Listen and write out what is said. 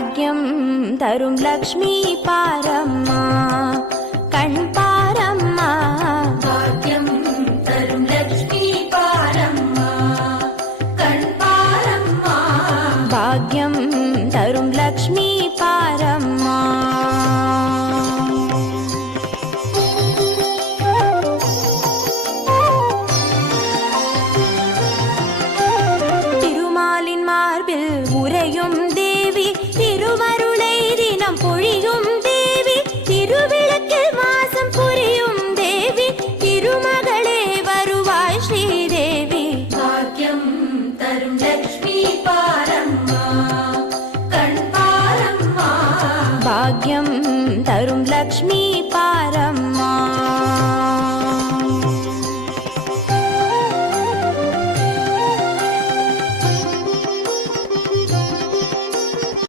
பாக்யம் தரும் லக்ஷ்மி பாரம்மா கண் பாரம்மா பாக்யம் தரும் லக்ஷ்மி பாரம்மா கண் பாரம்மா பாக்யம் தரும் லக்ஷ்மி பாரம்மா திருமாலின் மார்பில் உறையும் தேவி திருவருளை தினம் பொழியும் தேவி திருவிளக்கில் வாசம் புரியும் தேவி திருமகளே வருவாய் ஸ்ரீதேவி பாக்யம் தரும் லக்ஷ்மி பாரம்மா கண் பாரம்மா பாக்யம் தரும் லக்ஷ்மி